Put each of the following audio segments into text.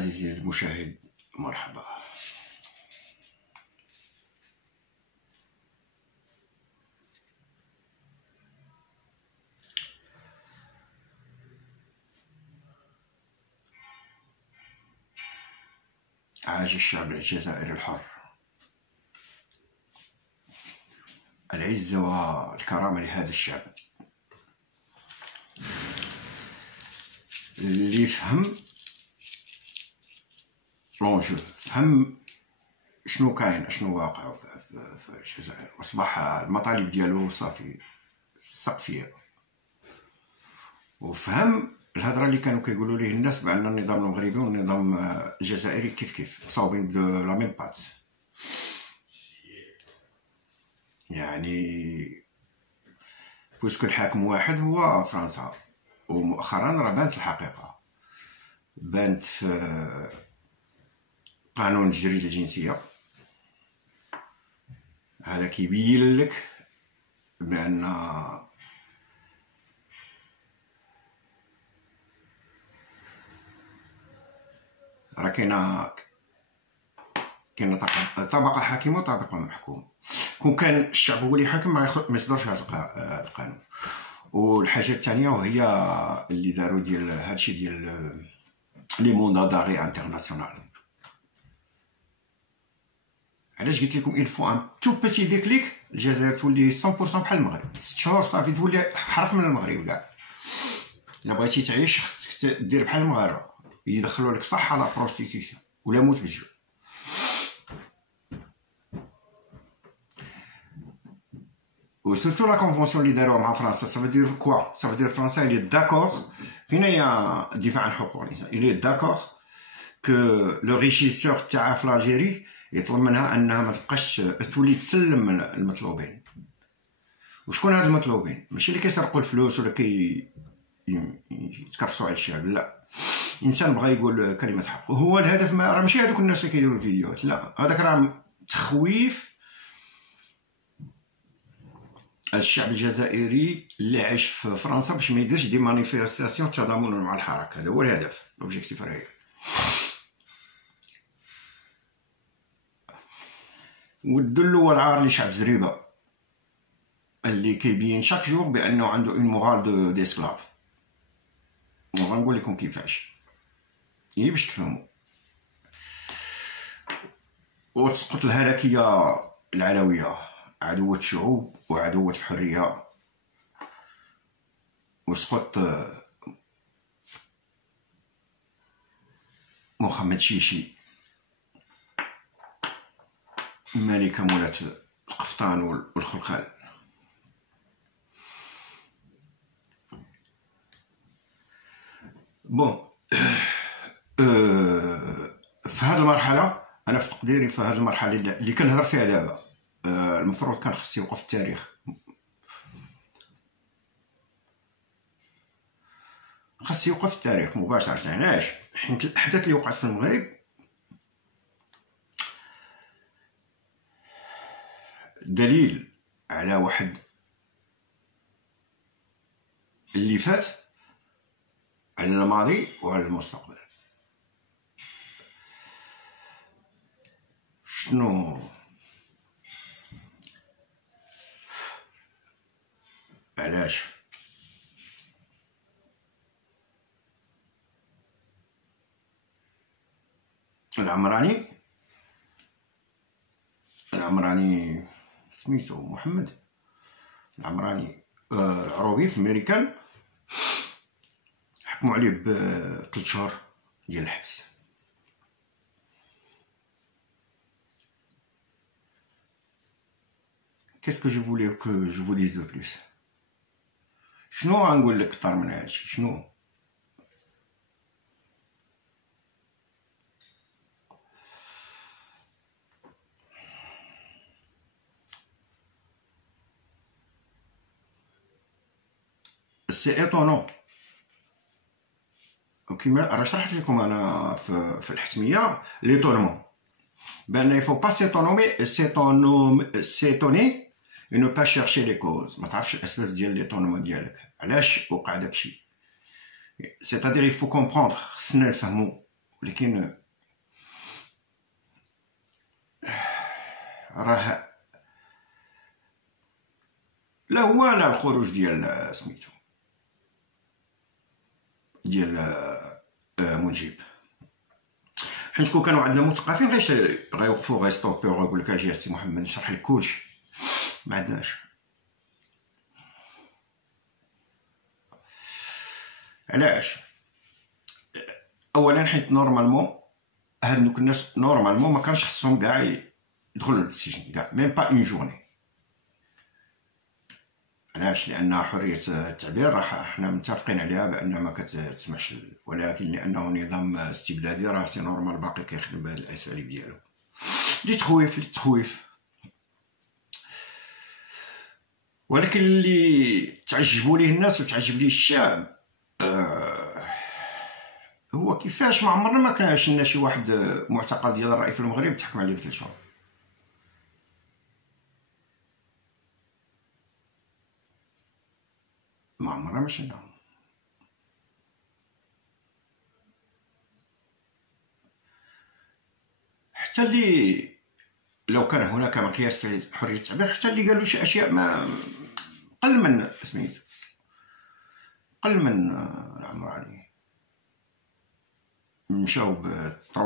عزيزي المشاهد، مرحبا. عاش الشعب الجزائري الحر. العزة والكرامة لهذا الشعب اللي فهم لونجو، فهم شنو كاين، شنو واقع في الجزائر، واصبح المطالب ديالو صافي سقفيه، وفهم الهضره اللي كانوا كيقولوا ليه الناس بان النظام المغربي والنظام الجزائري كيف مصاوبين بدو لا ميم بات. يعني بوسكو الحاكم واحد هو فرنسا، ومؤخرا راه بانت الحقيقه، بانت في قانون تجريد الجنسيه. هذا كيبين لك بان راه كاينه طبقه حاكمه وطبقه محكومه. كون كان الشعب هو اللي حاكم ما يصدرش هذا القانون. والحاجه الثانيه وهي اللي داروا ديال هادشي ديال لي موندا داغي انترناسيونال. علاش قلت لكم الفو ان تو بيتي ديكليك الجزائر تولي 100% بحال المغرب. 6 شهور صافي تولي حرف من المغرب كاع. الا بغيتي تعيش خصك دير بحال المغاربه، يدخلوا لك صح على بروستيتيسيون ولا موت بالجوع. وسورتو لا كونفونسيون اللي داروها مع فرنسا سافا دير كوا، سافا دير فرنسا اللي داكور. هنا هي الدفاع عن حقوق الانسان، اللي داكور كو لو ريجيسور تاعها في الجيري يطلب منها انها ما تبقاش تولي تسلم المطلوبين. وشكون هاد المطلوبين؟ ماشي اللي كيسرقوا الفلوس ولا يتكرفسوا على الشعب، لا، انسان بغى يقول كلمه حق. وهو الهدف راه ماشي هذوك الناس اللي كيديروا الفيديوهات، لا، هذاك راه تخويف الشعب الجزائري اللي عايش في فرنسا باش ما يديرش دي مانيفيستاسيون تضامنا مع الحركه. هذا هو الهدف، لوبجيكتيف راه. والدل والعار لشعب زريبه اللي كيبين شاك جور بانه عنده اون مورال ديسكلاف. وغنقول لكم كيفاش باش تفهموا وتسقط الهلكيه العلويه، عدوة الشعوب وعدوة الحريه، وسقط محمد شيشي ملكة مولاة القفطان والخلخال. بون في هذه المرحله، انا في تقديري في هذه المرحله اللي كنهضر فيها دابا، المفروض كان خص يوقف التاريخ، خاص يوقف التاريخ مباشره. علاش؟ حيت الاحداث اللي وقعت في المغرب دليل على واحد اللي فات، على الماضي وعلى المستقبل. شنو علاش؟ العمراني سميتو محمد العمراني، العروبي في ميريكان حكموا عليه ب3 شهور ديال الحبس. Qu'est-ce que je voulais que je vous dise de plus؟ شنو غنقول لك اكثر من هادشي؟ شنو سي ايطونون. وكيما راه شرحت لكم انا في الحتميه ليطونمون بان يفو با سيتوني et ne pas chercher les causes. ما تعرفش الاسباب ديال ليطونمون ديالك، علاش وقع داكشي. c'est-à-dire il faut comprendre، خصنا نفهمو ولكن راه لا هو لا الخروج ديال سميتو ديال منجيب، حيت كون كانوا عندنا مثقفين غيوقفوا غيستوبيو وغيقول لك اجي السي محمد نشرح لك كلشي. ما عندناش. علاش؟ اولا حيت نورمالمون هادوك الناس نورمالمون ما كانش خصهم كاع يدخلوا للسجن كاع، ميم با اون جورني. علاش؟ لان حريه التعبير راه حنا متفقين عليها بان ما كتسمحش، ولكن لانه نظام استبدادي راه سي نورمال باقي كيخدم بهاد الاساليب ديالو للتخويف. ولكن اللي تعجبوا ليه الناس وتعجب ليه الشعب هو كيفاش ما عمرنا ما كان شفنا شي واحد معتقل ديال الرأي في المغرب تحكم عليه ب3 شهور. ما عمرنا ما شفناهم. حتى اللي لو كان هناك مقياس في حرية التعبير، حتى اللي قالوا شي اشياء ما قل من سميتو قل من العمر عليه مشاو ب 3-4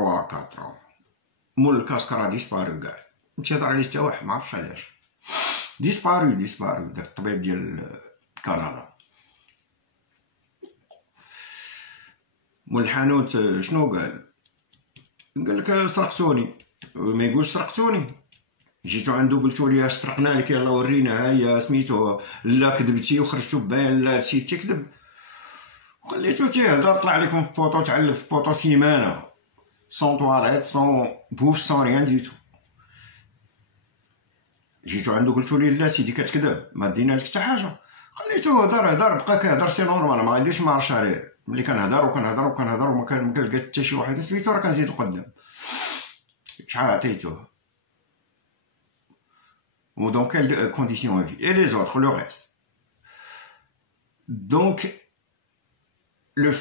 مول الكاسكرا ديسباريو كاع، متيهضر عليه حتى واحد ما عرفش علاش. ديسباريو داك الطبيب ديال كندا. مول الحانوت شنو قال لك؟ سرقتوني. ما يقولش سرقتوني، جيتو عنده قلتو لي سرقنا لك يلا ورينا، هيا سميتو لا كذبتي وخرجتو باين لا هادشي تكذب، خليتو تيهضر طلع لكم في بوطو تعلق في بوطو سيمانه سون طواليت سون بوف سون ريان ديتو. جيتو عنده قلتو لي لا سيدي كتكذب ما دينا لك حتى حاجه، خليتو هضر بقى كيهضر سي نورمال، ما غاديش مارش عليه. ملي كنهضر وما كنلقى حتى شي واحد سميتو راه كنزيد القدام. شحال عطيتوه ou dans quelles conditions de vie, et les autres, le reste. Donc, le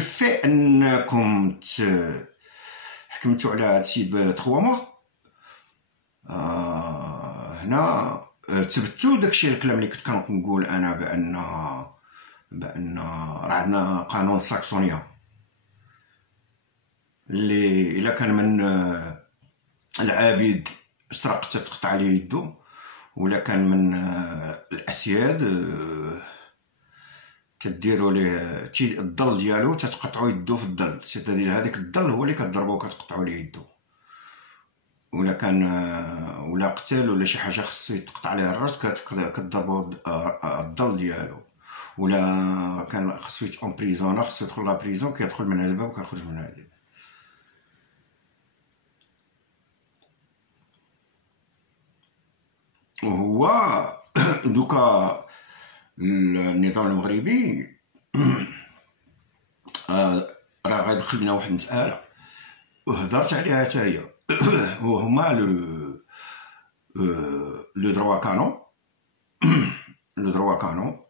fait انكم حكمتوا على هادشي ب 3 mois هنا تثبتوا داكشي الكلام اللي كنت كنقول انا بان راه عندنا قانون ساكسونيا اللي الا كان من العبيد سرقت تقطع عليه يدو، ولا كان من الاسياد تديروا ليه الظل ديالو تتقطعوا يدو في الظل، سيتادير هذاك الظل هو اللي كتضربوا وكتقطعوا ليه يدو. ولا كان ولا قتال ولا شي حاجه خصو يتقطع عليه الراس كتضربوا الظل ديالو. ولا كان خصو يتامبريزونا خصو يدخل لا بريزون كيدخل من هذا الباب وكيخرج من هذا. وهو دوكا النظام المغربي راه غيدخل لنا واحد المساله وهضرت عليها حتى هي وهما لو دروا كانون. لو دروا كانون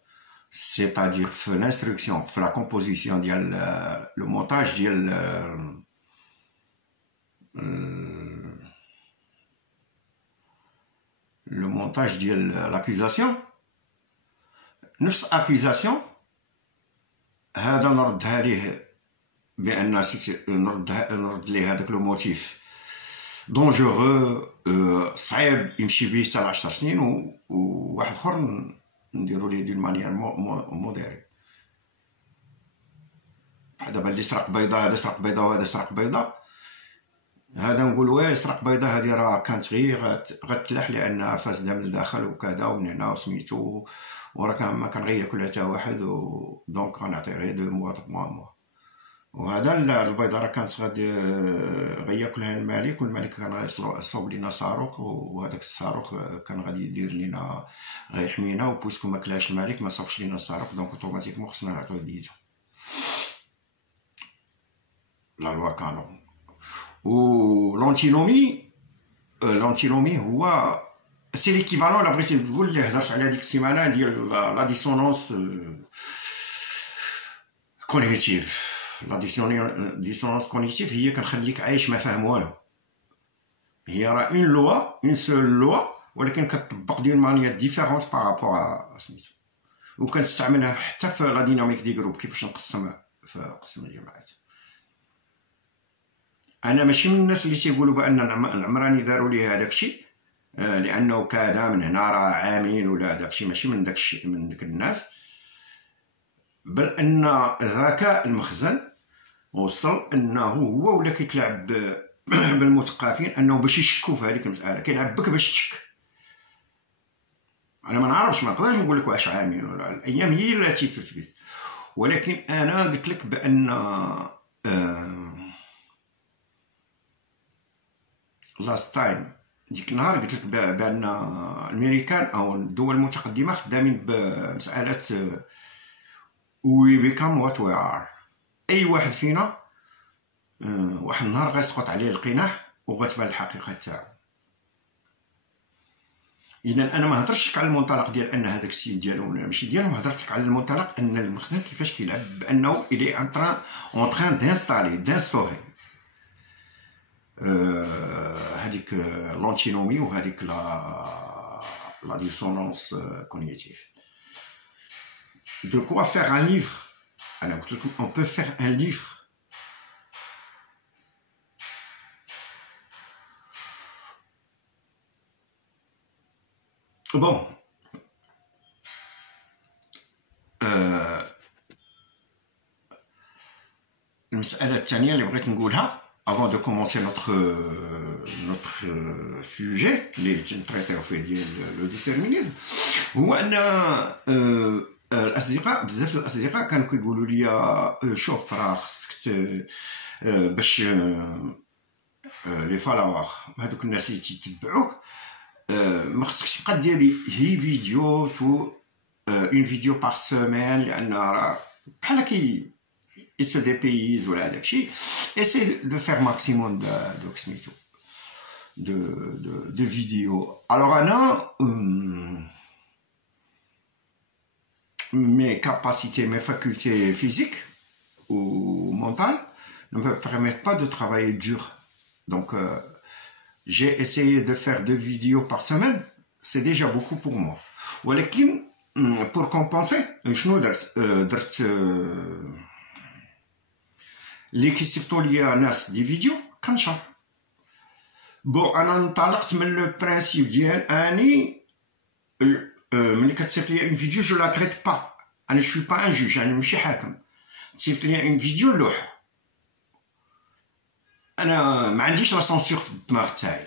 سيتادير في الانستركسيون في لا كومبوزيسيون ديال لو مونتاج ديال le montage ديال l'accusation، نفس accusation هذا نردها ليه بان نرد ليه هذاك لو موتيف دونجورو صعيب يمشي به حتى 10 سنين، وواحد اخر نديرو ليه دون مانيير موديري. بحال دابا اللي سرق بيضه هذا سرق بيضه وهذا سرق بيضه، هذا نقول واه سرق بيضه هذه راه كانت غير غتلاح لانها فاسده من الداخل وكذا ومن هنا وسميتو، وراه ما كان غير ياكلها حتى واحد دونك غنعطي غير 2 موا 3 موا. وهذا البيضه راه كانت غادي غياكلها الملك، والملك كان غيصوب لينا صاروخ، وهذاك الصاروخ كان غادي يدير لينا غيحمينا، وبويسكو ما كلاش الملك ما صوبش لينا الصاروخ دونك اوتوماتيكمون خصنا نعطيو ديته. لا لوا كانون. و لونتينومي هو سي ليكيفالون لا بغيتي تقول اللي هضرت على ديك السيمانه ديال لا ديسونونس كونيتيف. لا ديسونونس كونيتيف هي كنخليك عايش ما فاهم والو. هي راه اون لوا، اون سول لوا، ولكن كتطبق دون مانيير ديفيرونت بارابور سميتو، وكنستعملها حتى في لا ديناميك دي جروب كيفاش نقسم الجماعات. انا ماشي من الناس اللي تيقولوا بان العمراني داروا ليه هذاك الشيء لانه كذا من هنا راه عامل ولا داك الشيء، ماشي من داك الناس، بل ان ذكاء المخزن وصل انه هو ولا كيتلاعب بالمثقفين انه باش يشكوا في هذيك المساله، كيلعب بك باش تشك. انا ما نعرفش، ما نقدرش نقول لك واش عامل ولا، الايام هي التي تثبت. ولكن انا قلت لك بان لاست تايم ديك النهار قلت لك بان الامريكان او الدول المتقدمه خدامين بمساله وي بيكام وات وي ار. اي واحد فينا واحد النهار غيسقط عليه القناع وغتبان الحقيقه تاعو. اذا انا ما هضرتش لك على المنطلق ديال ان هذاك السيد ديالو ولا ماشي ديالو، هضرت لك على المنطلق ان المخزن كيفاش كيلعب، بانه الي ان تران دانستوري هذيك لونتينومي وهذيك لا ديسونونس كونيتيف. De quoi faire un livre. انا قلت لكم on peut faire un livre. Bon, المسألة الثانية اللي بغيت نقولها avant de commencer notre sujet اللي تنطريطيو فيه ديال لو ديتيرمينيزم، هو ان الأصدقاء، بزاف الأصدقاء كانوا كيقولوا لي شوف راه خصك باش لي فالوور هذوك الناس اللي تيتبعوك ما خصكش تبقى ديري هي فيديو تو اون فيديو بار سيمين، لان راه بحال كي se dépayse ولا هذاك الشيء. essaie de faire maximum de سميتو de vidéos. Alors انا mes capacités, mes facultés physiques ou mentales ne me permettent pas de travailler dur. Donc j'ai essayé de faire 2 vidéos par semaine, c'est déjà beaucoup pour moi. ولكن pour compenser شنو درت اللي كيصيفطوا لي ناس دي فيديو كنشر. بون انا انطلقت من لو برانسيب ديال اني ملي كتصيفط لي اون فيديو جو لا تريت با، انا شوي با ان جوج، انا ماشي حاكم. تصيفط لي اون فيديو نلوح، انا ما عنديش لا سونسور في الدماغ تاعي.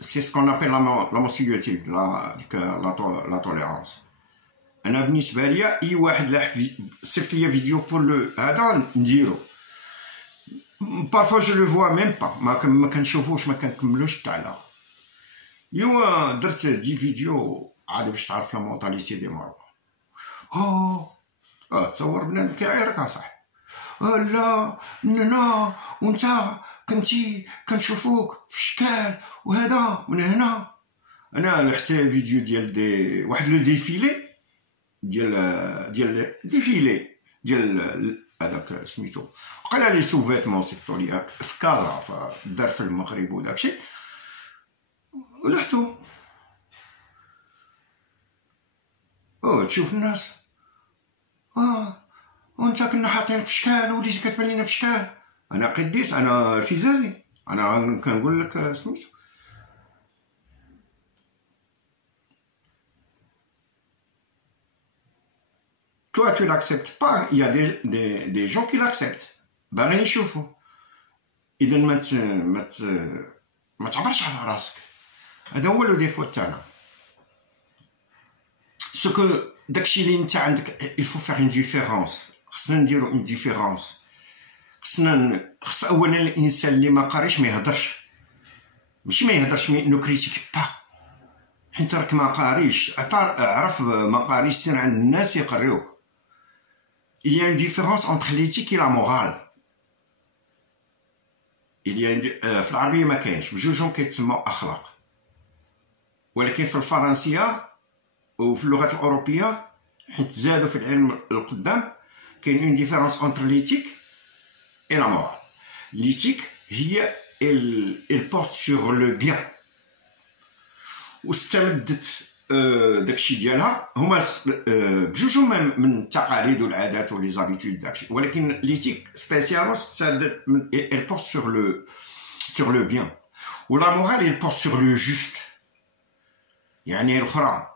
سي سكون ابل لا موسيوتي لا توليرانس. انا بالنسبه لي اي واحد لاح صيفط لي فيديو بور لو هذا نديرو، بارفوا جو لو فوا ميم با، ما كنشوفوش، ما كنكملوش تاع لا. ايوا درت دي فيديو عاد باش تعرف لا مونطاليتي دي مارو. تصور بنادم كيعيرك اصاحبي، لا ننا وانت كنتي كنشوفوك في شكال وهذا من هنا. انا حتى فيديو ديال دي واحد لو ديفيلي ديال ديفيلي ديال هذاك سميتو قال لي سوفيتمون صيفطوا لي في كازا، دار في المغرب وداكشي، ولحتو تشوف الناس وانت كنا حاطينك في شكال وليتي كتبان لينا في شكال. انا قديس، انا فيزازي، انا كنقول لك سميتو. Toi, tu l'acceptes pas, il y a des gens qui l'acceptent. باغيين يشوفوا. إذا ما تعبرش على راسك. هذا هو لو ديفو تاعنا. سكو داكشي اللي انت عندك il faut faire une différence. خصنا نديرو une différence. خص أولا الإنسان اللي ما قاريش ما يهدرش. ماشي ما يهدرش نو كريتيك با. حيت راك ما قاريش، عرف ما قاريش، سير عند الناس يقريوك. Il y a une différence entre l'éthique et la morale. Il y a في العربية ما كاينش، بجوجهم كيتسموا أخلاق. ولكن في الفرنسية وفي اللغات الأوروبية حيت زادوا في العلم القدام كاين اون ديفيرونس انتر ليتيك اي لا مورال. ليتيك هي ال بورت سور لو بيان، واستمدت داكشي ديالها هما بجوج من التقاليد والعادات ولي زابيتود داكشي، ولكن ليتيك سبيسيالوس elle porte sur le bien، ولا مورال elle porte sur le juste. يعني الاخرى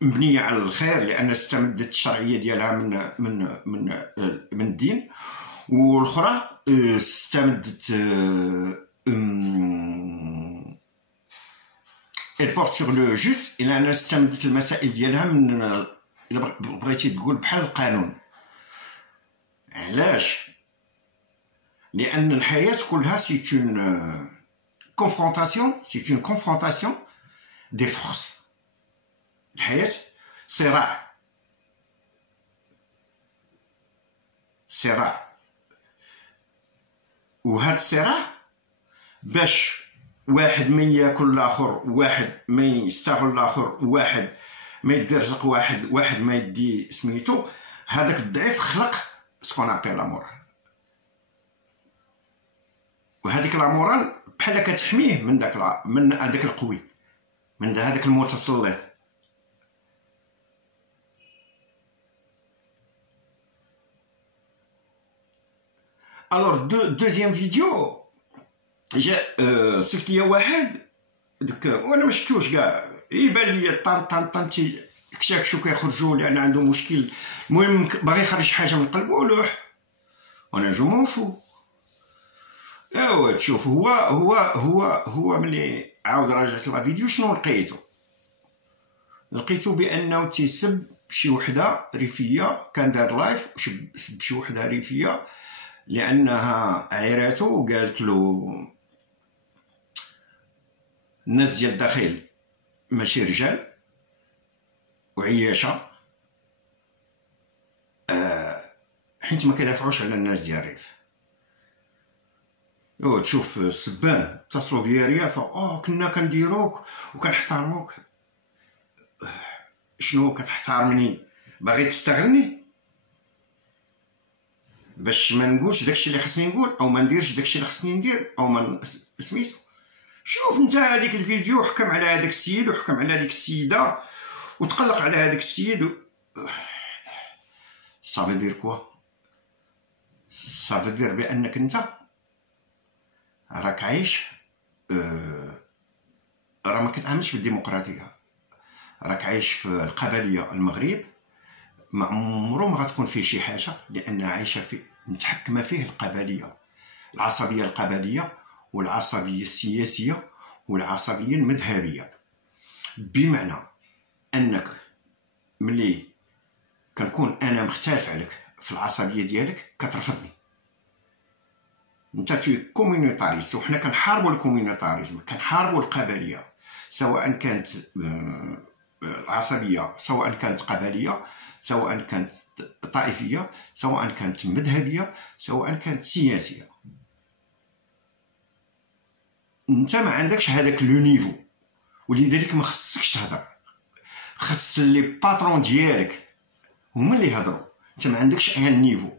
مبنيه على الخير لان استمدت الشرعيه ديالها من الدين، والاخرى استمدت elle porte sur le juste إلا أنا استمدت المسائل ديالها من إلا بغيتي تقول بحال القانون. علاش؟ لأن الحياة كلها c'est une confrontation des forces. الحياة صراع، وهذا الصراع باش واحد ما ياكل الاخر، واحد ما يستغل الاخر، واحد ما يدير رزق واحد ما يدي سميتو، هذاك الضعيف خلق سكون ابيل لا مورال. وهذيك لا مورال بحال كتحميه من هذاك القوي، من هذاك المتسلط. الوغ دوزيام فيديو جا صيفط ليا واحد داك، وانا ما شفتوش كاع، يبان لي طان كشاكشو كيخرجوا لان عنده مشكل، المهم باغي يخرج حاجه من قلبه لوح، وانا جو مونفو. ايوا تشوف هو ملي عاود راجعت لا فيديو شنو لقيتو بانه تيسب شي وحده ريفيه، كان دار لايف سب شي وحده ريفيه لانها عيراتو وقالت له الناس ديال الداخل ماشي رجال وعياشه، حيت ما كيدافعوش على الناس ديال الريف. تشوف السبان اتصلوا بيا ريافه، كنا كنديروك وكنحترموك. شنو كتحترمني؟ باغي تستغلني باش ما نقولش داكشي اللي خصني نقول، او ما نديرش داكشي اللي خصني ندير، او ما سميتو. شوف انت هذيك الفيديو حكم على هذاك السيد وحكم على ديك السيده وتقلق على هذاك السيد صافي دير كوا، صافي دير بانك انت راك عايش راه ما كتعاملش بالديمقراطيه، راك عايش في القبليه. المغرب ما عمرو ما غتكون فيه شي حاجه لانها عايشه فيه، متحكمه فيه القبليه، العصبيه القبليه والعصبيه السياسيه والعصبيه المذهبيه. بمعنى انك ملي كنكون انا مختلف عليك في العصبيه ديالك كترفضني، انت تي كوميونيتاريست، وحنا كنحاربوا الكوميونيتاريزم، كنحاربوا القبليه، سواء كانت العصبيه، سواء كانت قبليه، سواء كانت طائفيه، سواء كانت مذهبيه، سواء كانت سياسيه. انت ما عندكش هذاك لو نيفو، ولذلك ما خصكش تهضر، خص لي باترون ديالك هما اللي يهضروا، انت ما عندكش اي نيفو.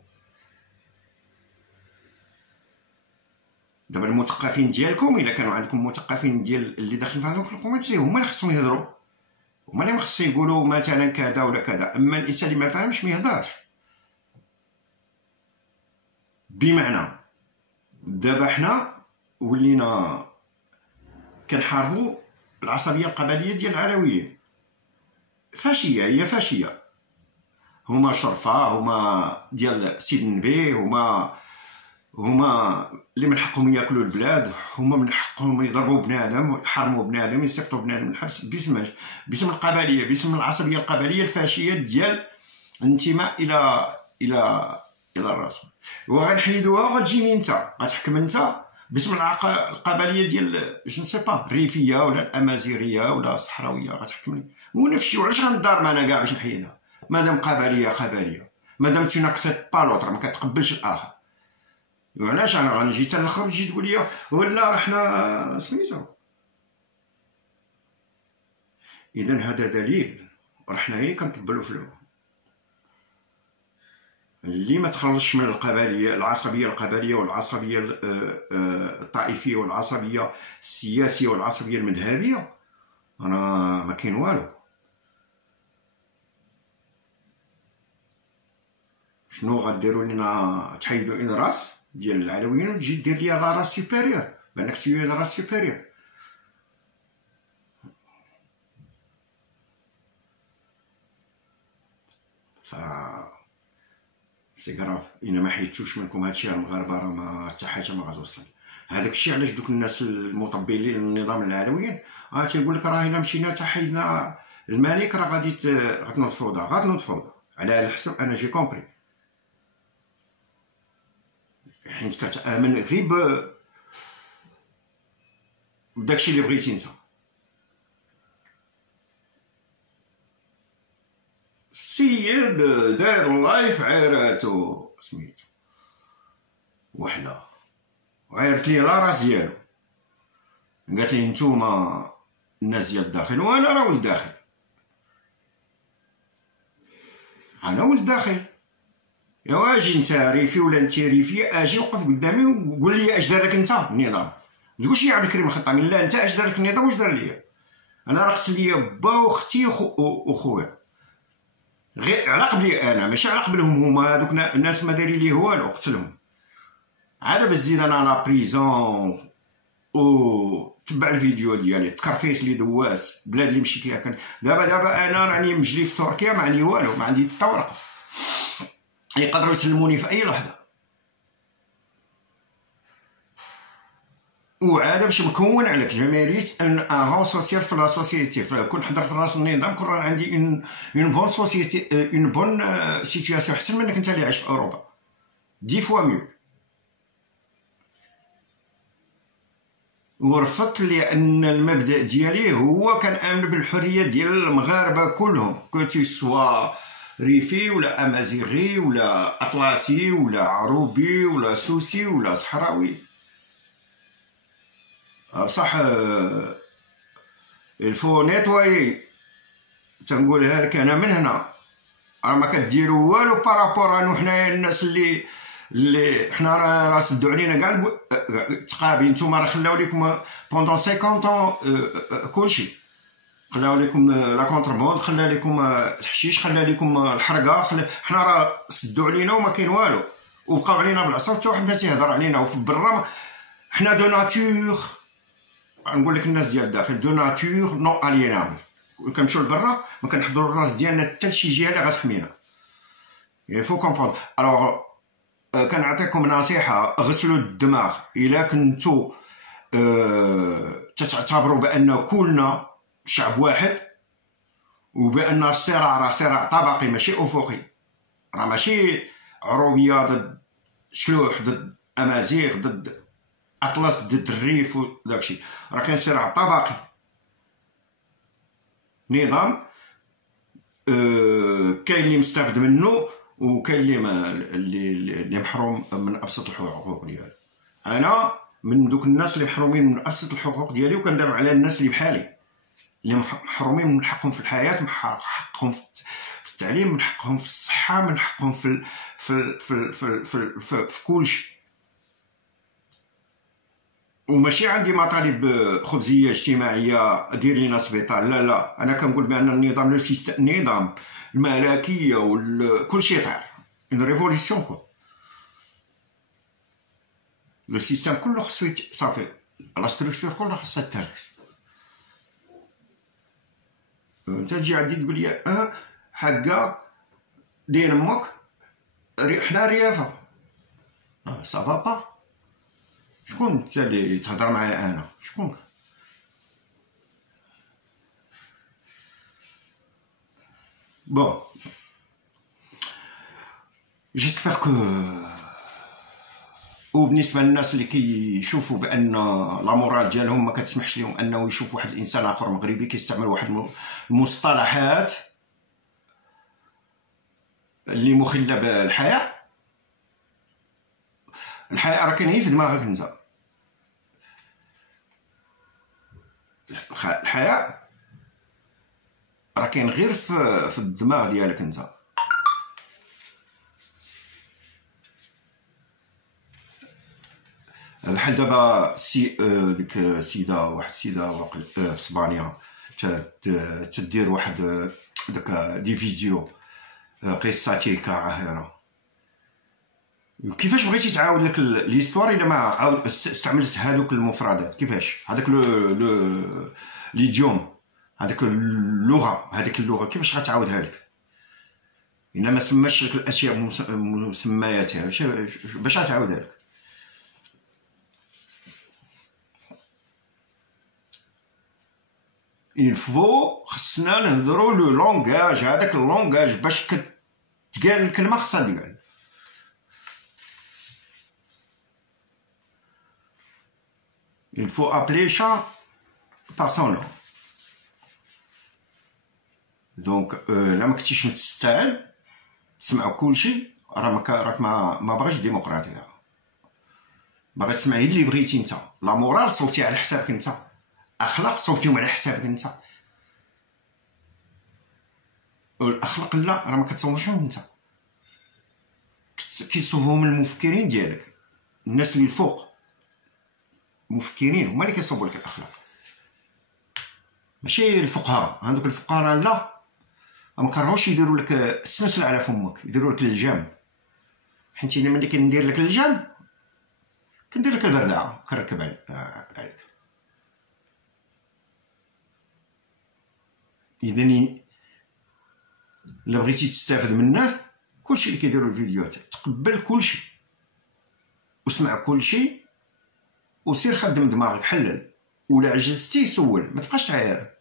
دابا المثقفين ديالكم الا كانوا عندكم مثقفين ديال اللي داخلين في هذوك الكوميونتي هما اللي خصهم يهضروا، هما اللي خصهم يقولوا مثلا كذا ولا كذا. اما الانسان اللي ما فاهمش ما يهضرش. بمعنى دابا حنا ولينا كنحاربوا العصبيه القبليه ديال العلويين، فاشيه، هي فاشيه، هما شرفه، هما ديال سيد النبي، هما اللي من حقهم ياكلوا البلاد، هما من حقهم يضربوا بنادم، يحرموا بنادم، يسقطوا بنادم الحبس باسم القبليه، باسم العصبيه القبليه الفاشيه ديال الانتماء الى الرسول. وغنحيدوها وغتجيني انت غتحكم انت باسم القبليه ديال جو نسي با الريفيه ولا الامازيغيه ولا الصحراويه، غتحكمني ونفشي. وعلاش غنضارب انا كاع باش نحيدها؟ مادام قبليه، مادام تو ناكسيت با لوطر، ما كتقبلش الاخر. وعلاش انا غنجي حتى الاخر تجي تقول لي ولا راه حنا سميتو؟ اذا هذا دليل راه حنايا كنطبلوا في اللي ما تخلصش من القبليه، العصبيه القبليه والعصبيه الطائفيه والعصبيه السياسيه والعصبيه المذهبيه، انا ما كاين والو. شنو غديروا لينا؟ تحيدوا ان راس ديال العلويين وتجي دير ليا لا راس سوبيريور بانك تيوي لا راس سوبيريور. ف سي كراف الا ما حيدتوش منكم هادشي المغاربه راه ما حتى حاجه ما غتوصل. هذاك الشيء علاش دوك الناس المطبلين للنظام العلويين تيقول لك راه الا مشينا حتى حيدنا الملك راه غتنوض فوضى. غتنوض فوضى على الحسب انا جي كومبري، حيت كتامن غير بداكشي اللي بغيتي انت. السيد دار الله في عيراتو سميتو وحده وعيرت لي لا راس ديالو، قالت لي نتوما الناس ديال الداخل وانا راه ولد الداخل، انا ولد الداخل. يا اجي انت ريفي ولا انت ريفي، اجي وقف قدامي وقول لي اش دارك انت النظام. ما تقولش يا عبد الكريم الخطامي لا، انت اش دارك النظام واش دار ليا؟ انا راه قتل ليا با واختي وخويا غير على قبلي انا، ماشي على قبلهم هما. هذوك الناس ما دارين ليه والو قتلهم. عاد بالزيد انا لا بريزون و تبع الفيديو ديالي تكرفيس لي دواس بلاد اللي مشيت ليها. كان دابا انا راني مجلي في تركيا، ما عندي والو، ما عندي حتى ورقه، يقدروا يسلموني في اي لحظه. وعاد باش مكون عليك جماليت ان غون سوسيال في لا سوسيتي. كون حضرت راس النظام كون راه عندي اون بون سوسيتي، اون بون سيتوياسيون احسن منك انت اللي عايش في اوروبا 10 فوا ميو. ورفضت لان المبدا ديالي هو كنامن بالحريه ديال المغاربه كلهم، كو سوا ريفي ولا امازيغي ولا اطلسي ولا عروبي ولا سوسي ولا صحراوي. بصح الفو نيتوايي تنقولها لك انا من هنا، راه ما كديروا والو بارابور انو حنايا الناس اللي حنا راه سدوا علينا كاع التقابي. نتوما راه خلاو لكم بوندون 50 طون كلشي، خلاو لكم لا كونتربوند، خلا لكم الحشيش، خلا لكم الحرقه، حنا راه سدوا علينا وما كاين والو، وبقاو علينا بالعصا حتى واحد ما تيهضر علينا. وفي برا حنا دو ناتور، نقول لك الناس ديال الداخل دو ناتور نو الينابل. كنمشيو لبرا ما كنحضروا الراس ديالنا حتى لشي جهه اللي غتحمينا. يفو كومبوند. الوغ كنعطيكم نصيحه، غسلوا الدماغ. الا كنتو تتعتبروا بان كلنا شعب واحد، وبان الصراع راه صراع طبقي ماشي افقي، راه ماشي عروبيه ضد شلوح ضد امازيغ ضد اطلس ضد الريف وداكشي، راه كاين صراع طبقي. نظام كاين اللي مستافد منه وكاين اللي محروم من ابسط الحقوق ديالو. انا من دوك الناس اللي محرومين من ابسط الحقوق ديالي، وكندافع على الناس اللي بحالي اللي محرومين من حقهم في الحياه، من حقهم في التعليم، من حقهم في الصحه، من حقهم في كلشي. وماشي عندي مطالب خبزيه اجتماعيه دير لينا سبيطار، لا لا. انا كنقول بان النظام النظام الملكيه كلشي طاير اون ريفوليسيون كو لو سيستيم كله خصو صافي، لا ستركتور كلها خصها تهرس. انت تجي عندي تقول لي حقا دير امك حنا ريافه، صافا با. شكون انت اللي تهضر معايا انا؟ شكون؟ بون جيسبر كو. وبالنسبه للناس اللي كيشوفوا بان لا مورال ديالهم ما كتسمحش لهم انه يشوف واحد الانسان اخر مغربي كيستعمل واحد المصطلحات اللي مخله بالحياه. الحياه راه كاين في دماغك انت. الحياه راه كاين غير في الدماغ ديالك انت. بحال دابا ديك السيده، واحد السيده واقع في اسبانيا تدير واحد داك دي فيزيو قصتك عاهره. كيفاش بغيتي تعاود لك ليستوار الا ما استعملت هذوك المفردات؟ كيفاش هذاك ليديوم، هذاك اللغه كيفاش غتعاودها لك الا ما سماش لك الاشياء مسمياتها؟ باش غتعاودها لك؟ الفو خصنا نهضروا لو لونغاج، هذاك اللونغاج باش كتقال الكلمه خصها تقال. Il faut appeler chat par son nom. Donc لا ما كنتيش مستعد تسمعوا كلشي، راك ما باغيش ديمقراطيه، باغي تسمع اللي بغيتي انت. لا مورال صوتي على حسابك انت، اخلاق صوتيهم على حسابك انت، الاخلاق لا راه ما كتصوتش انت. كيصوبوهم المفكرين ديالك، الناس اللي الفوق مفكرين هما اللي كيصوبوا لك الاخلاق، ماشي الفقهاء. هذوك الفقهاء لا، ما كرهوش يديروا لك السلسله على فمك، يديروا لك اللجام. حيت انا ملي كندير لك اللجام كندير لك البردعه كنركب عليك. اذا الا بغيتي تستافد من الناس، كلشي اللي كيديروا الفيديوهات تقبل كلشي وسمع كلشي وسير خدم دماغك، حلل. ولا عجزتي سول، ما تبقاش تعاير،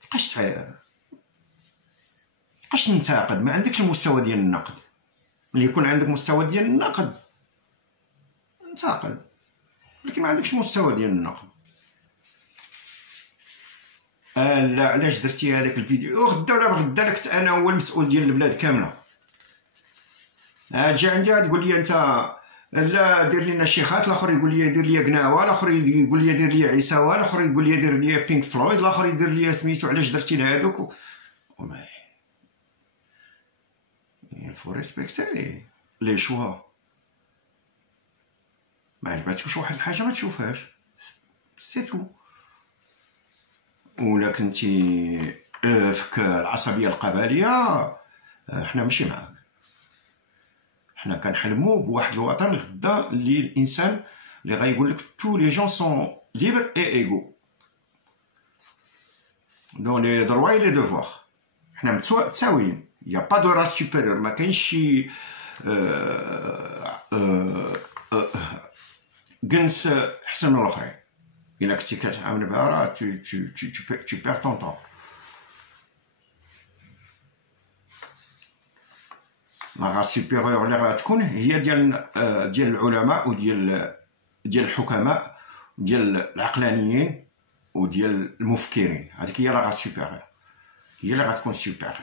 تبقاش تنتقد. ما عندكش المستوى ديال النقد. ملي يكون عندك مستوى ديال النقد انتقد، ولكن ما عندكش مستوى ديال النقد. لا علاش درتي هذاك الفيديو؟ غدا ولا بغدا لك انا هو المسؤول ديال البلاد كامله. تجي عندي تقول لي انت لا دير لنا شيخات، الاخر يقول لي دير لي قناوه، الاخر يقول لي دير لي عيساوه، الاخر يقول لي دير لي بينك فلويد، الاخر يدير لي سميتو علاش درتي لهذوك. وما الفو ريسبكتي لي شوا. ما عجباتكش واحد الحاجه ما تشوفهاش، سي تو. ولا كنتي فك العصبيه القبليه، حنا ماشي معاك. حنا كنحلموا بواحد الوطن غدا اللي الانسان اللي غايقول لك تو لي جون سون ليبر اي ايغو دون لي دروا لي دوفوار. حنا متساويين، يا با دو راس سوبيريور، ما كاينش شي جنس احسن من الاخرين. الا كنتي كتعامل بها راه تو بير طون طون. لا راس سوبيريور اللي غتكون هي ديال العلماء وديال الحكماء وديال العقلانيين وديال المفكرين. هذيك هي لا راس سوبيريور، هي اللي غتكون سوبيريور،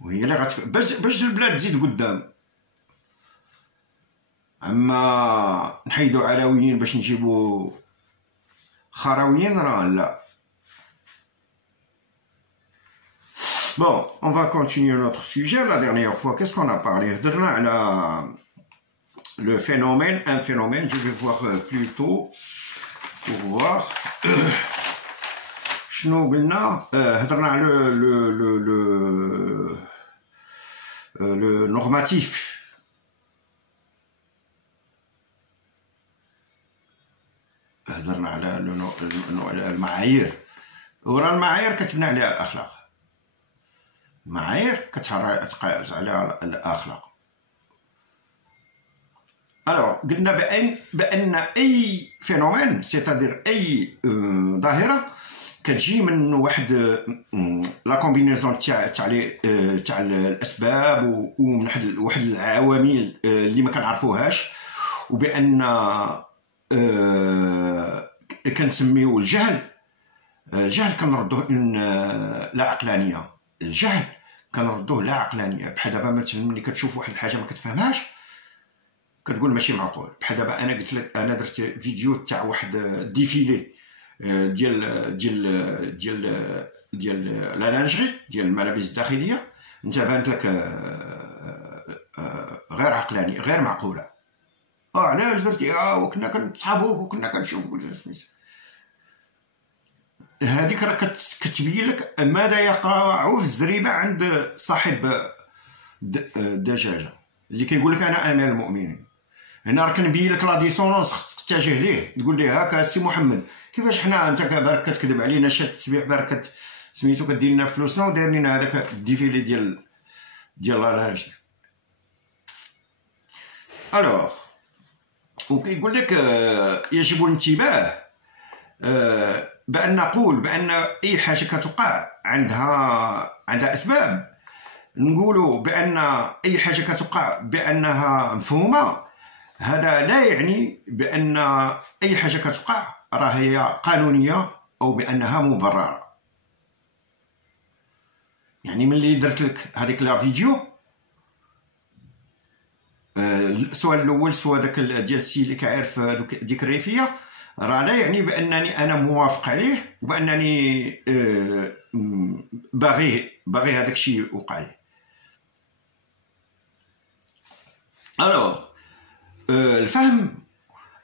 وهي اللي باش البلاد تزيد قدام. اما نحيدو علويين باش نجيبو خرويين راه لا. Bon, on va continuer notre sujet. La dernière fois, qu'est-ce qu'on a parlé? Le phénomène, un phénomène, je vais voir plutôt pour voir. شنو قلنا؟ هضرنا على le normatif. هضرنا على المعايير، ورا المعايير كتبنى عليها الاخلاق. المعايير كتقاس على الاخلاق. الوغ قلنا بان اي فينومين، سيتادير اي ظاهره كتجي من واحد لا كومبينيزون تاع الاسباب ومن واحد العوامل اللي ما كنعرفوهاش، وبان كنسميو الجهل كنردوه لا عقلانيه. الجهل كنردوه لا عقلانيه. بحال دابا مثلا ملي كتشوف واحد الحاجه ما كتفهمهاش كتقول ماشي معقول. بحال دابا انا قلت لك انا درت فيديو تاع واحد ديفيلي ديال لا لانجري ديال الملابس الداخليه، انت بانت لك غير عقلانيه غير معقوله. علاش درتي وكنا كنتصحابوك وكنا كنشوفوك سميتو. هذيك راه كتبين لك ماذا يقع في الزريبه عند صاحب الدجاجه اللي كيقول لك انا امير المؤمنين. هنا راه كنبين لك لا ديسونونس، خصك تتجه ليه تقول ليه هاكا سي محمد كيفاش حنا انت بارك كتكذب علينا شاد التسبيح بارك سميتو كدير لنا فلوسنا وداير لنا هذاك الديفيلي ديال لاج. الوغ وكيقول لك يجب الانتباه بأن نقول بأن أي حاجة كتوقع عندها أسباب. نقولوا بأن أي حاجة كتوقع بأنها مفهومة، هذا لا يعني بأن أي حاجة كتوقع راه هي قانونية أو بأنها مبررة. يعني ملي درت لك هذيك لا فيديو، السؤال الأول سواء داك ديال السيد اللي كيعرف ديك الريفية، راه لا يعني بأنني أنا موافق عليه وبأنني باغي هذاك الشيء يوقع ليه. الوغ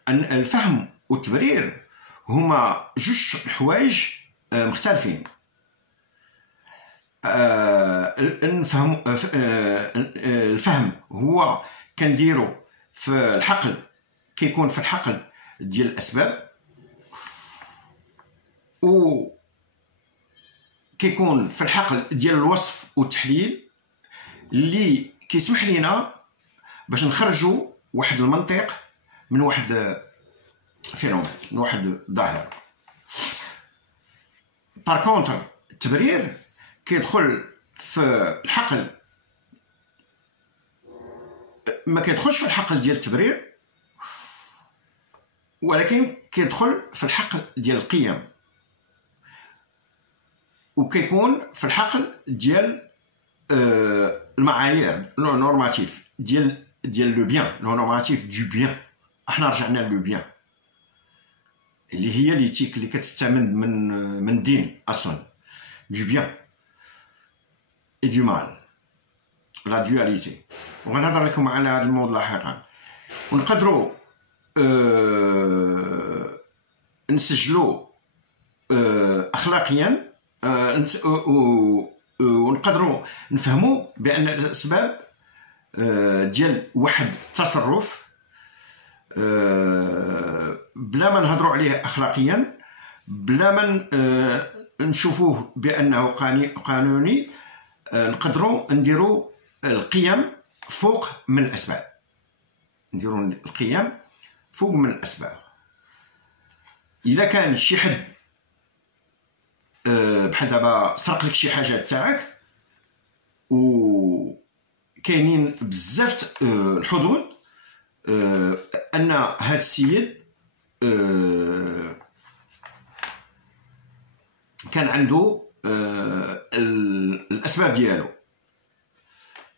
الفهم والتبرير هما جوج حوايج مختلفين. الفهم هو كنديرو في الحقل، كيكون في الحقل ديال الأسباب، و كيكون في الحقل ديال الوصف والتحليل اللي كيسمح لينا باش نخرجوا واحد المنطق من واحد فينومين، من واحد ظاهرة. بار كونتر التبرير كيدخل في الحقل، ما كيدخلش في الحقل ديال التبرير، ولكن كيدخل في الحقل ديال القيم، وكيكون في الحقل ديال المعايير لو نورماتيف ديال لو بيان، لو نورماتيف دو بيان. احنا رجعنا لو بيان اللي هي ليتيك اللي كتستمد من الدين اصلا، دو بيان اي دو مال، لا دواليتي. وغنهضر لكم على هذا الموضوع لاحقا. ونقدروا نسجلوا اخلاقيا، ونقدروا نفهموا بان الاسباب ديال واحد التصرف بلا ما نهضروا عليه اخلاقيا، بلا ما نشوفوه بانه قانوني، نقدروا نديروا القيم فوق من الاسباب، نديروا القيم فوق من الاسباب. الا كان شي حد بحال دابا سرق لك شي حاجه تاعك، وكاينين بزاف الحدود ان هذا السيد كان عنده الاسباب ديالو،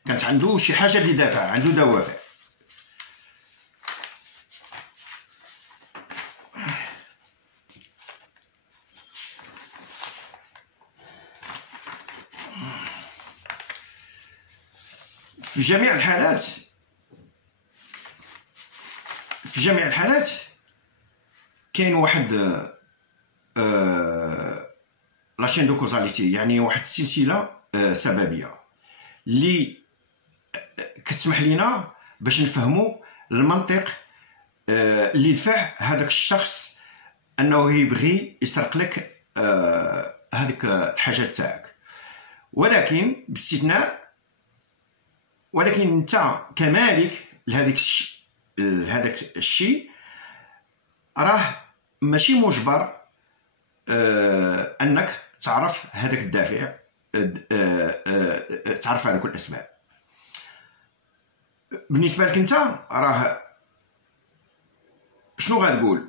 كانت عنده شي حاجه اللي دافع، عنده دوافع. في جميع الحالات كاين واحد لاشين دو كوزاليتي، يعني واحد السلسله سببيه اللي كتسمح لينا باش نفهموا المنطق اللي دفع هذاك الشخص انه يبغي يسرق لك هذيك الحاجات تاعك. ولكن باستثناء، ولكن انت كمالك لهذاك الشيء راه ماشي مجبر انك تعرف هذاك الدافع، تعرف هذوك الاسباب. بالنسبه لك انت راه شنو غنقول؟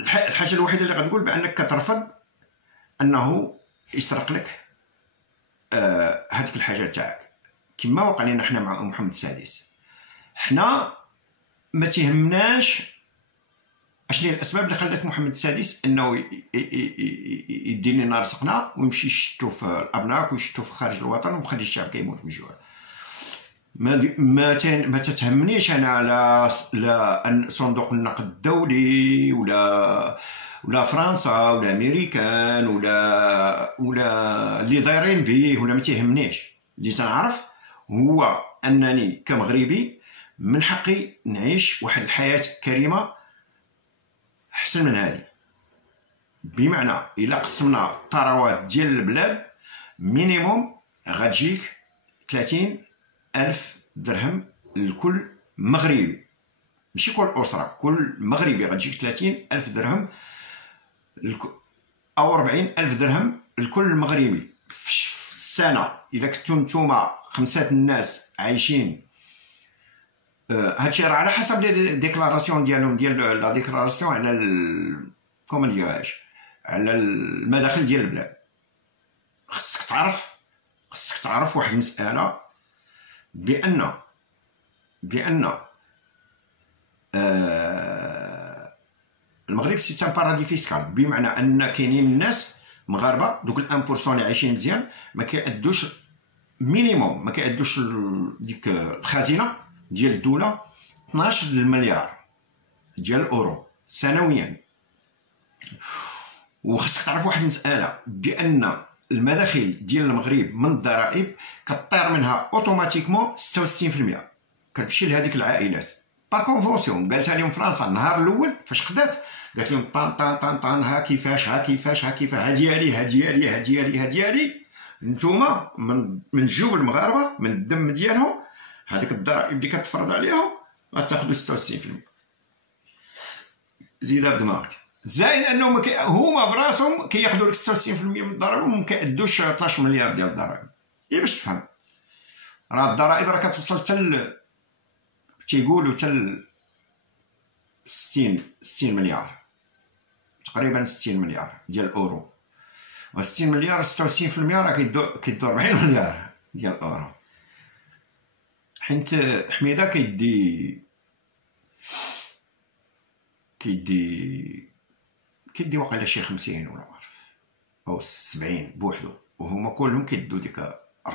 الحاجه الوحيده اللي غتقول بانك كترفض انه يسرق لك هذيك الحاجه تاعك، كما وقع لنا حنا مع محمد السادس. حنا ما تهمناش اشنو هي الاسباب اللي خلات محمد السادس انه يدير لنا رزقنا ويمشي يشتو في الابناك ويشتو في خارج الوطن ومخلي الشعب كيموت من الجوع. ما تتهمنيش انا لا صندوق النقد الدولي ولا فرنسا ولا امريكان ولا اللي دايرين به، ولا ما تيهمنيش. اللي تنعرف هو انني كمغربي من حقي نعيش واحد الحياه كريمه احسن من هذه. بمعنى الا قسمنا الثروات ديال البلاد مينيموم غتجيك 30,000 درهم لكل مغربي، ماشي كل اسره، كل مغربي غتجيك 30,000 درهم او 40,000 درهم لكل مغربي في السنه. الا كنتو نتوما 5 الناس عايشين، هادشي راه على حسب الديكلاراسيون ديالهم، ديال لا ديكلاراسيون على كومون ديالهاش على المداخل ديال البلاد. خصك تعرف واحد المساله، بان المغرب سي ان بارادي فيسكال، بمعنى ان كاينين الناس مغاربه دوك ال1% اللي عايشين مزيان ما كيأدوش مينيموم، ما كيأدوش ديك الخزينه ديال الدوله 12 مليار ديال الاورو سنويا. وخصك تعرف واحد المساله، بان المداخل ديال المغرب من الضرائب كطير منها اوتوماتيكمون 66% كتمشي لهذيك العائلات با كونفونسيون. قالتها لهم فرنسا النهار الاول فاش خدات، قالت لهم طان طان طان طان ها كيفاش ها ديالي نتوما من جوج المغاربه من الدم ديالهم، هذيك الضرائب اللي كتفرض عليهم غتاخذوا 66%. زيدها في دماغك. زائد انهم هما براسهم كياخذوا لك 66% من الضرائب وما كيأدوش 13 مليار ديال الضرائب. باش تفهم، راه الضرائب راه كتوصل حتى تيقولوا حتى 60 مليار تقريبا، 60 مليار ديال الاورو. و 60 مليار 66% راه كيدو 40 مليار ديال الاورو. حيت حميده كيدي واقيلا شي 50 ولا ما عرف او 70 بوحدو، وهما كلهم كيدو ديك 40،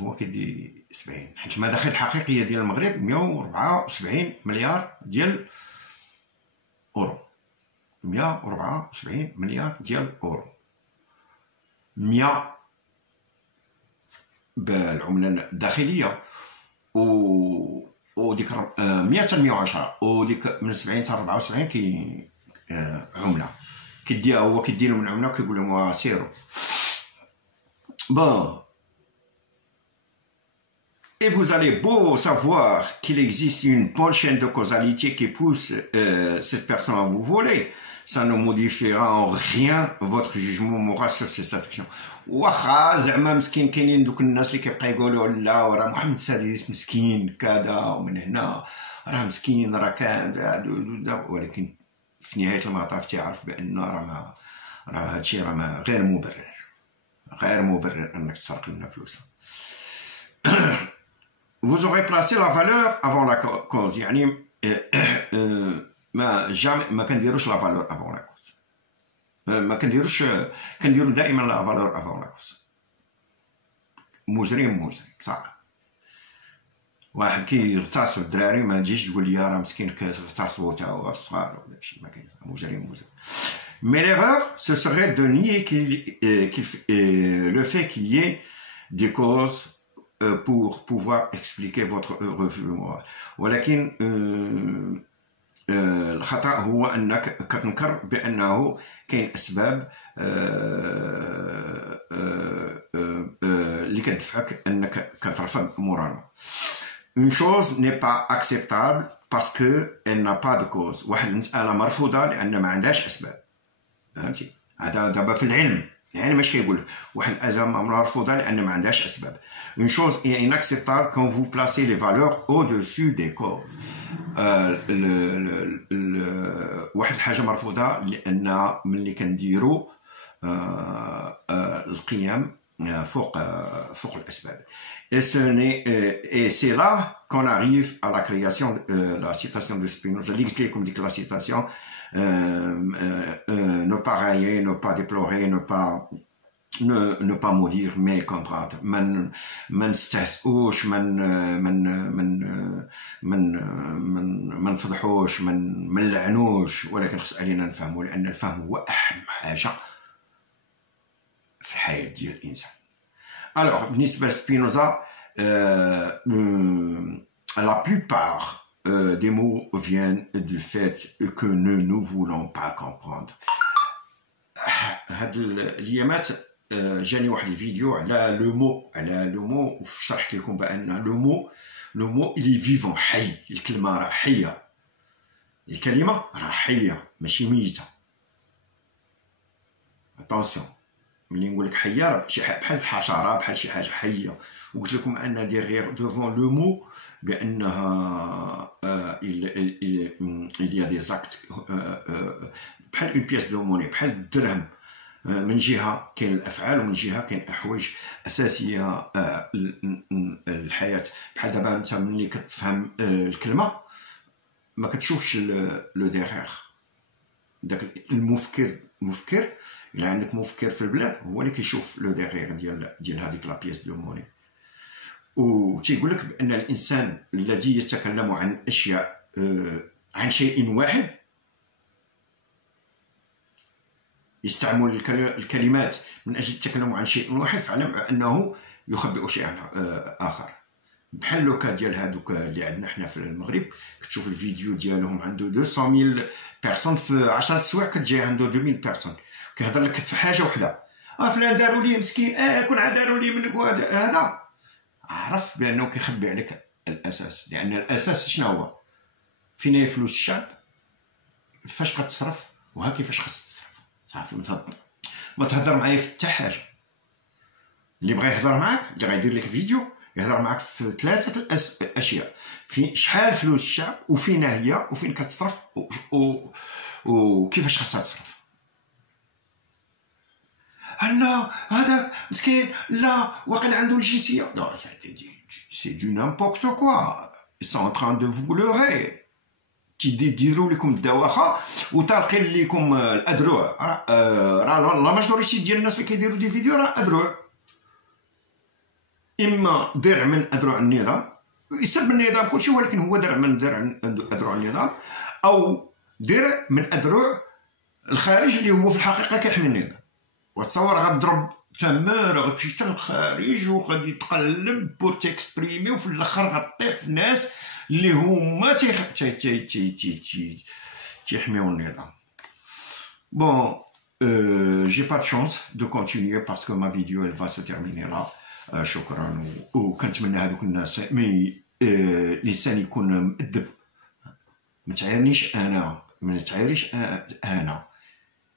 هو كيدي 70. حيت المداخل الحقيقيه ديال المغرب 174 مليار ديال اورو، 174 مليار ديال اورو. 100 بالعمله الداخليه وديك 100 حتى 110، وديك من 70 حتى 74 كي عمله كيديها هو، كيدير لهم العمله وكيقول لهم سيروا. Bon, et vous allez beau savoir qu'il existe une bonne chaîne de causalité qui pousse cette personne à vous voler, ça ne modifiera en rien votre jugement moral sur cette action. واخا زعما مسكين كاينين دوك الناس اللي كيبقى يقولوا لا راه محمد السادس مسكين كذا، ومن هنا راه مسكين راه كذا، ولكن في نهايه المطاف تيعرف بان راه هادشي راه غير مبرر انك تسرق لنا فلوسها. Vous aurez placé la valeur avant la cause، يعني ما كنديروش لا فالور افون لا كوز، ما كنديرو دائما لا فالور افون لا كوز. مجرم صح، واحد كيغتصب الدراري ما تجيش تقول لي راه مسكين كيغتصبوا تا هو الصغار ولا داكشي، ما كاين مجرم. Mais l'erreur ce serait de nier le fait qu'il y ait des causes pour pouvoir expliquer votre refus moral. ولكن الخطأ هو انك كتنكر بانه كاين اسباب اللي كتدفعك انك كترفض موراlement. Une chose n'est pas acceptable parce que elle n'a pas de cause. واحد المسألة مرفوضة لأن ما عندهاش أسباب. فهمتي؟ هذا دابا في العلم ماشي كيقول واحد الأجابة مرفوضة لأن ما عندهاش أسباب. Une chose est inacceptable quand vous placez les valeurs au-dessus des causes. واحد الحاجة مرفوضة لأن ملي كنديرو القيم فوق الأسباب. Et c'est là qu'on arrive à la création de la citation de Spinoza. Comme dit la citation, ne pas railler, ne pas déplorer, ne pas ne pas maudire mes camarades ما نستهزئوش ما نفضحوش ما نلعنوش ولكن خص علينا نفهموا لان الفهم هو اهم حاجه في الحياه ديال الانسان. alors بالنسبه لسبينوزا la plupart des mots viennent du fait que nous voulons pas comprendre. هاد الايامات جاني واحد الفيديو على لو مو وشرحت لكم بان لو مو اللي فيفون حي، الكلمه راه حيه، الكلمه راه حيه ماشي ميته. اتونسيون ملي نقول لك حيه راه شي حاجه بحال الحشره بحال شي حاجه حيه، وقلت لكم ان ديغيغ دوفون لو مو بانها il y a des actes بحال اون بياس دو موني، بحال الدرهم. من جهه كاين الافعال ومن جهه كاين احواج اساسيه الحياه. بحال دابا انت ملي كتفهم الكلمه ما كتشوفش لو ديغيغ، داك المفكر الا عندك مفكر في البلاد هو اللي كيشوف لو ديغيغ ديال هذيك لا بياس دو موني. وتيقول لك بان الانسان الذي يتكلم عن اشياء عن شيء واحد يستعمل الكلمات من اجل التكلم عن شيء واحد، فاعلم انه يخبئ شيئا اخر. بحال لوكا ديال هادوك اللي عندنا حنا في المغرب، كتشوف الفيديو ديالهم عنده 200,000 بيرسون في 10 سوايع، كتجي عنده 2000 بيرسون كيهضر لك في حاجه وحده. فلان داروا ليه مسكين، كون داروا ليه منك هذا، عرف بانه كيخبي عليك الاساس. لان الاساس شنو هو؟ فين هي فلوس الشعب، فاش كتصرف، وها كيفاش خاص تصرف. صافي ما تهضر معايا في حتى حاجه. اللي بغى يهضر معاك، اللي غيدير لك فيديو يهضر معاك في 3 اشياء: في شحال فلوس الشعب، وفين هي، وفين كتصرف، وكيفاش خاصها تصرف. لا هذا مسكين، لا واقيلا عنده الجنسيه، لا سي دو نامبورت كوا، ils sont en train de vous leurrer. تيديروا لكم الدواخه وطالقين لكم الادروع. راه لا ماجوريتي ديال الناس اللي كيديروا دي فيديو راه ادروع، اما درع من ادروع النظام يسب النظام كلشي، ولكن هو درع من ادروع النظام، او درع من ادروع الخارج اللي هو في الحقيقه كيحمي النظام. وتصور غتضرب تماره غتمشي حتى للخارج وغادي تقلب بور تيكسبريمي، وفي الاخر غطيح في الناس اللي هما تيحميو النظام. Bon, j'ai pas de chance de continuer parce que ma vidéo elle va se terminer là. شكرا. وكنتمنى هذوك الناس الانسان يكون مؤدب، ما تعايرنيش انا،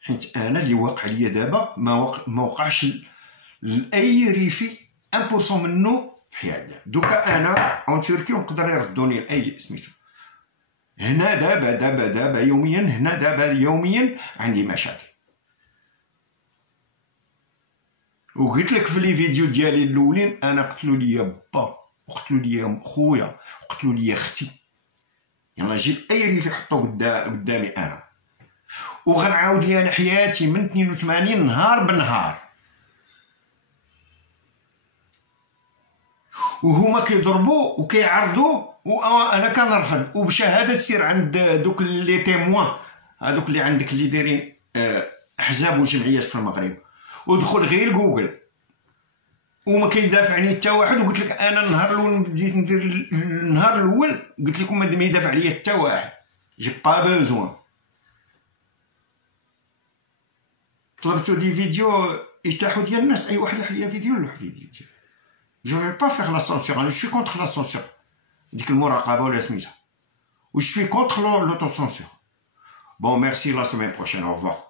حيت انا اللي واقع ليا دابا ما وقعش لاي ريفي 1% منه في حياتي. دوكا انا اون تركي ونقدر يردوني لاي سميتو. هنا دابا يوميا عندي مشاكل. وقلت لك في لي فيديو ديالي الاولين، انا قتلوا لي با، وقتلوا لي خويا، وقتلوا لي اختي. يلا جيب اي ريفي حطوه قدامي انا، وغنعاود لي انا حياتي من 82 نهار بنهار. وهما كيضربوا وكيعرضوا وانا كنرفض، وبشهاده سير عند دوك لي تيموان هذوك اللي عندك اللي دايرين احزاب وجمعيات في المغرب، ودخل غير جوجل وما كيدافعني حتى واحد. وقلت لك انا النهار الاول بديت ندير، النهار الاول قلت لكم ما يدافع عليا حتى واحد، جي با بوزوان. طلبتو دي فيديو يتاحوا ديال الناس، اي واحد ليه فيديو نلوح فيديو ديالو. جو في با فيغ لا سونسور، انا شوي كونتر لا سونسور، ديك المراقبه ولا سميتها، و شوي كونتر لوتو سونسور. بون ميرسي، لا سيمين بروشين، او ريفوار.